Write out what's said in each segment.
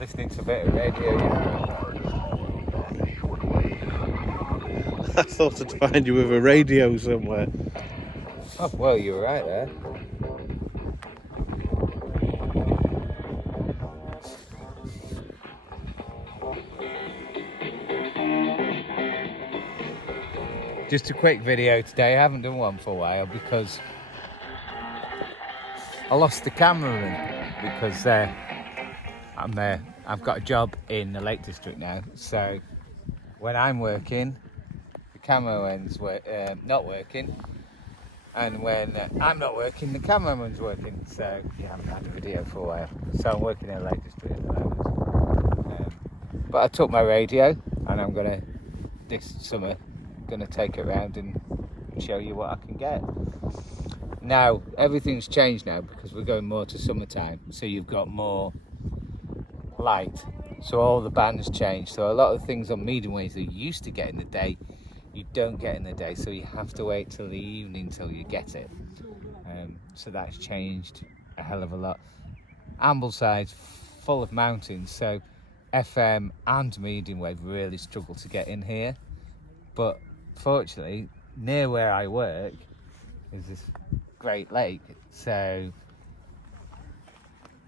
Listening to a bit of radio, yeah. I thought I'd find you with a radio somewhere. Oh, well, you were right there. Just a quick video today. I haven't done one for a while because I lost the cameraman because I've got a job in the Lake District now. So when I'm working, the cameraman's not working, and when I'm not working, the cameraman's working. So yeah, I haven't had a video for a while. So I'm working in the Lake District at the moment. But I took my radio, and this summer, gonna take it around and show you what I can get. Now everything's changed now because we're going more to summertime, so you've got more light, so all the bands changed. So a lot of things on medium waves that you used to get in the day, you don't get in the day, so you have to wait till the evening till you get it. So that's changed a hell of a lot. Amblesyde's full of mountains, so FM and medium wave really struggle to get in here, but fortunately near where I work is this great lake, so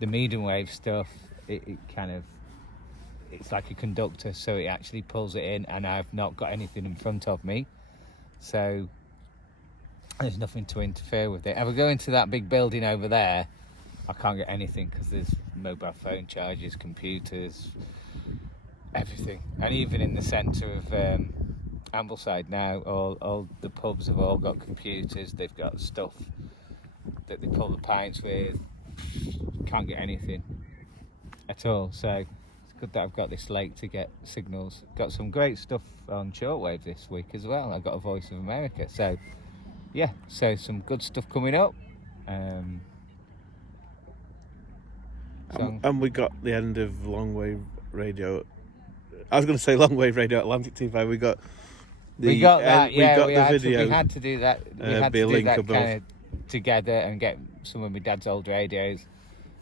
the medium wave stuff, it's like a conductor, so it actually pulls it in, and I've not got anything in front of me, so there's nothing to interfere with it. If I go into that big building over there, I can't get anything because there's mobile phone chargers, computers, everything. And even in the centre of Ambleside now, all the pubs have all got computers. They've got stuff that they pull the pints with. Can't get anything at all. So it's good that I've got this lake to get signals. Got some great stuff on shortwave this week as well. I got a Voice of America. So yeah, so some good stuff coming up. And we got the end of longwave radio. I was going to say longwave radio Atlantic TV. We got the video. We had to do that. We had to do that kind of together and get some of my dad's old radios.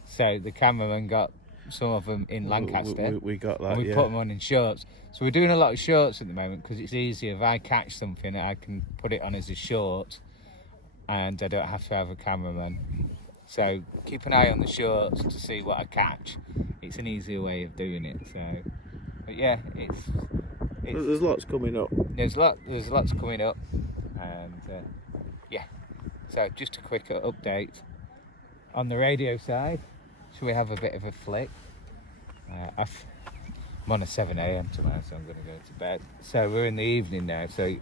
So the cameraman got some of them in Lancaster. We got that. And we put them on in shorts. So we're doing a lot of shorts at the moment because it's easier. If I catch something, I can put it on as a short, and I don't have to have a cameraman. So keep an eye on the shorts to see what I catch. It's an easier way of doing it. So, but yeah, it's there's lots coming up. There's lots coming up, and yeah. So just a quick update on the radio side. So we have a bit of a flick. I'm on a 7 a.m. tomorrow, so I'm going to go to bed. So we're in the evening now. So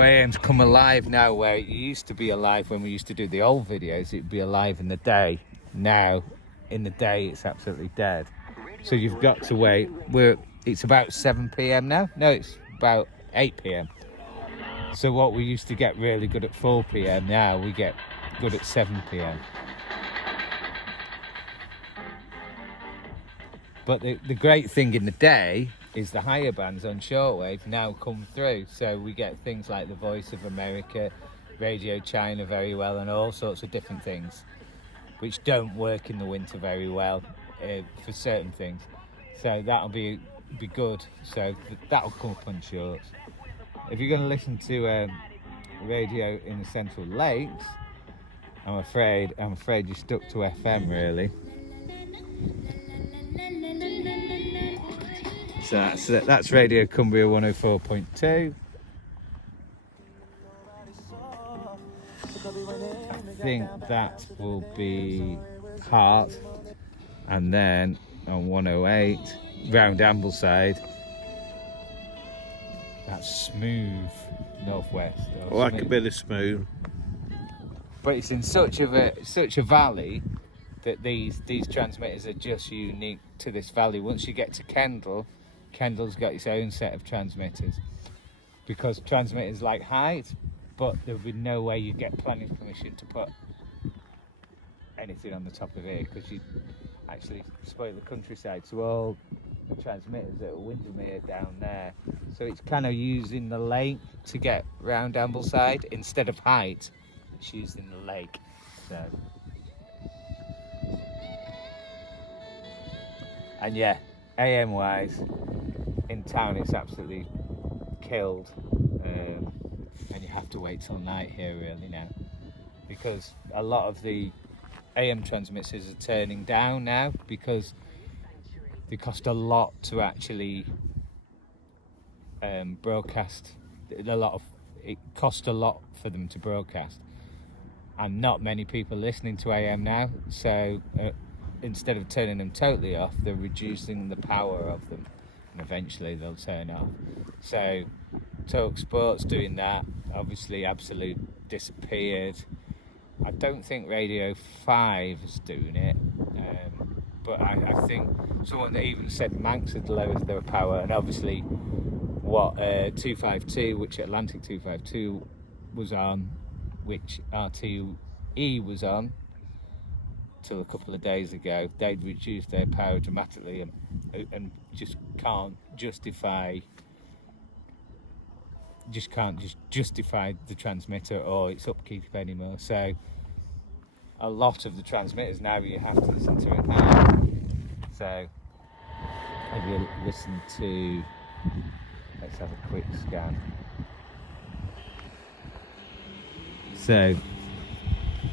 AM's come alive now, where it used to be alive when we used to do the old videos. It'd be alive in the day. Now, in the day, it's absolutely dead. So you've got to wait. It's about 7 p.m. now. No, it's about 8 p.m. So what we used to get really good at 4 p.m. now we get good at 7 p.m. But the great thing in the day is the higher bands on shortwave now come through. So we get things like the Voice of America, Radio China very well, and all sorts of different things, which don't work in the winter very well for certain things. So that'll be good. So that'll come up on shorts. If you're going to listen to radio in the Central Lakes, I'm afraid you're stuck to FM really. So that's Radio Cumbria 104.2. I think that will be Heart, and then on 108 round Ambleside, that's Smooth Northwest. Like a bit of Smooth. But it's in such a valley that these transmitters are just unique to this valley. Once you get to Kendall's got its own set of transmitters, because transmitters like height, but there would be no way you get planning permission to put anything on the top of it, because you'd actually spoil the countryside. So all the transmitters at Windermere down there, so it's kind of using the lake to get round Ambleside instead of height. it's used in the lake. So, and yeah, AM wise, in town it's absolutely killed, and you have to wait till night here really now, because a lot of the AM transmitters are turning down now because they cost a lot to actually broadcast. It costs a lot for them to broadcast, and not many people are listening to AM now. So instead of turning them totally off, they're reducing the power of them, and eventually they'll turn off. So Talk Sport's doing that. Obviously, Absolute disappeared. I don't think Radio 5 is doing it, but I think someone that even said Manx had lowered their power, and obviously what 252, which Atlantic 252 was on, which RTE was on till a couple of days ago, they'd reduced their power dramatically and just can't justify the transmitter or its upkeep anymore. So a lot of the transmitters now you have to listen to it now. So if you listen to, let's have a quick scan. So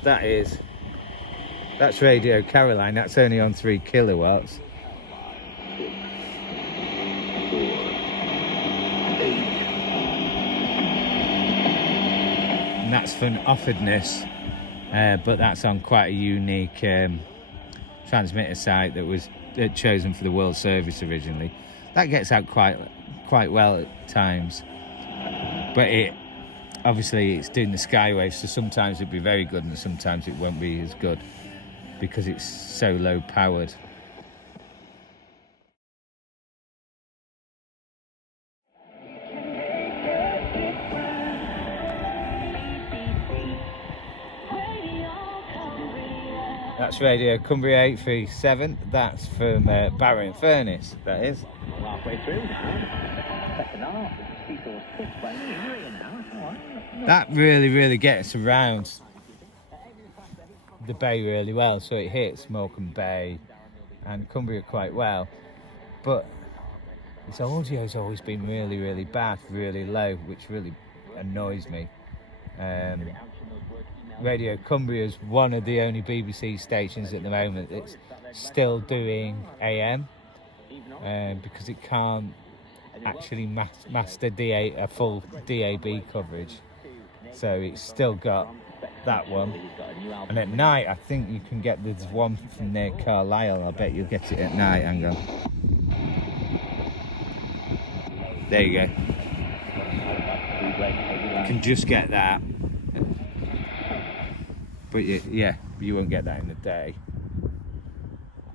that's Radio Caroline. That's only on 3 kilowatts. And that's for Offordness, but that's on quite a unique transmitter site that was chosen for the World Service originally. That gets out quite well at times, but it's doing the skywave, so sometimes it'd be very good and sometimes it won't be as good because it's so low powered. That's Radio Cumbria 837. That's from Barrow in Furness, that is. Halfway through now. Second half. Seesaw 6 by now. That really gets around the bay really well, so it hits Morecambe Bay and Cumbria quite well. But its audio's always been really bad, really low, which really annoys me. Radio Cumbria is one of the only BBC stations at the moment that's still doing AM, because it can't actually master a full DAB coverage. So it's still got that one. And at night, I think you can get, there's one from near Carlisle. I bet you'll get it at night. Hang on. There you go. You can just get that. But you won't get that in the day.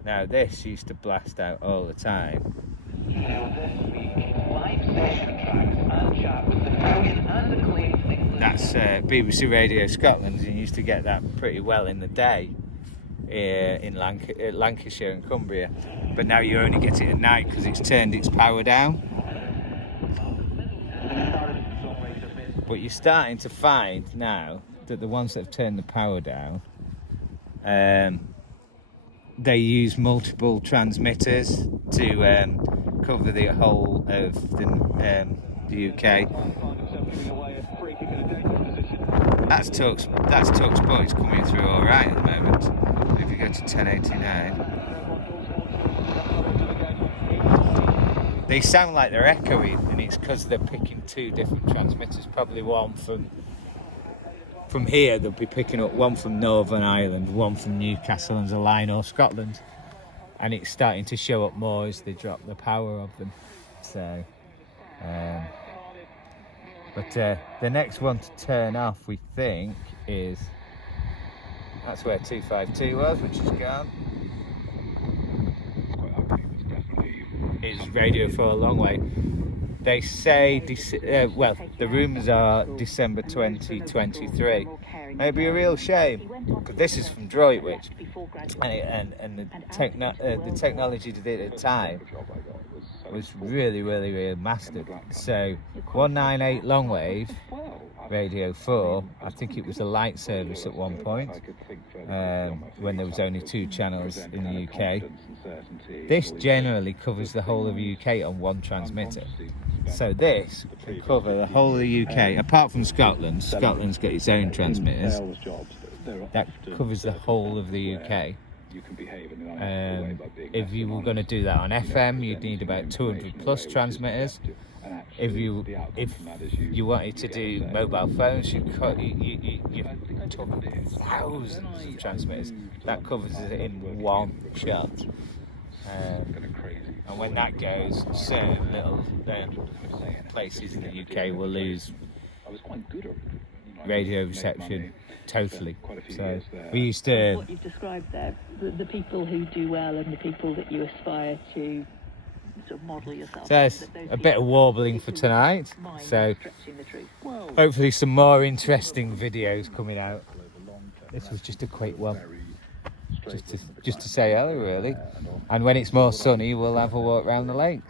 Now this used to blast out all the time. That's BBC Radio Scotland, and you used to get that pretty well in the day in Lancashire and Cumbria. But now you only get it at night because it's turned its power down. But you're starting to find now that the ones that have turned the power down, they use multiple transmitters to cover the whole of the UK. That's TalkSport. It's coming through all right at the moment. If you go to 1089, they sound like they're echoing, and it's because they're picking 2 different transmitters. Probably one from here, they'll be picking up one from Northern Ireland, one from Newcastle and Line or Scotland, and it's starting to show up more as they drop the power of them. So, but the next one to turn off, we think, that's where 252 was, which is gone. It's Radio 4 a long way. They say, the rumours are December 2023. Maybe a real shame, because this is from Droitwich, and the technology to do it at the time was really mastered. So 198 long wave Radio 4. I think it was a light service at one point, when there was only 2 channels in the UK. This generally covers the whole of the UK on one transmitter. So this can cover the whole of the UK, apart from Scotland. Scotland's got its own transmitters. That covers the whole of the UK. If you were going to do that on FM, you'd need about 200 plus transmitters. If you wanted to do mobile phones, you're talking thousands of transmitters. That covers it in one shot. And when that goes, certain little places in the UK will lose radio reception totally. So we used to. What you've described there, the people who do well and the people that you aspire to sort of model yourself. So it's a bit of warbling for tonight. So hopefully some more interesting videos coming out. This was just a quick one, just to say hello really. And when it's more sunny, we'll have a walk around the lake.